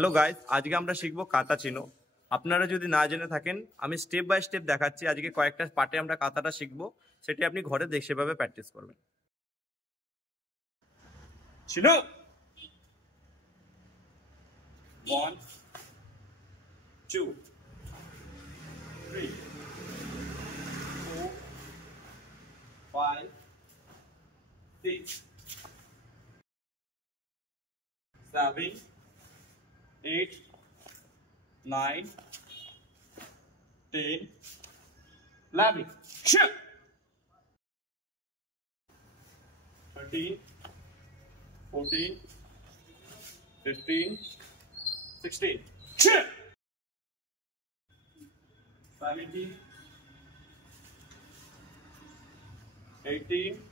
Hello guys, আজকে আমরা শিখবো কাতা চিনো। আপনারা যদি না জেনে থাকেন, আমি স্টেপ বাই স্টেপ দেখাচ্ছি। আজকে কয়েকটা পার্টে আমরা কাতাটা শিখবো, সেটি আপনি ঘরে সেভাবে প্র্যাকটিস করবেন। চিনো 1 2 3 4 5 6 7 8 9 10 11 Shit! 13 14 15 16 Shit! 17 18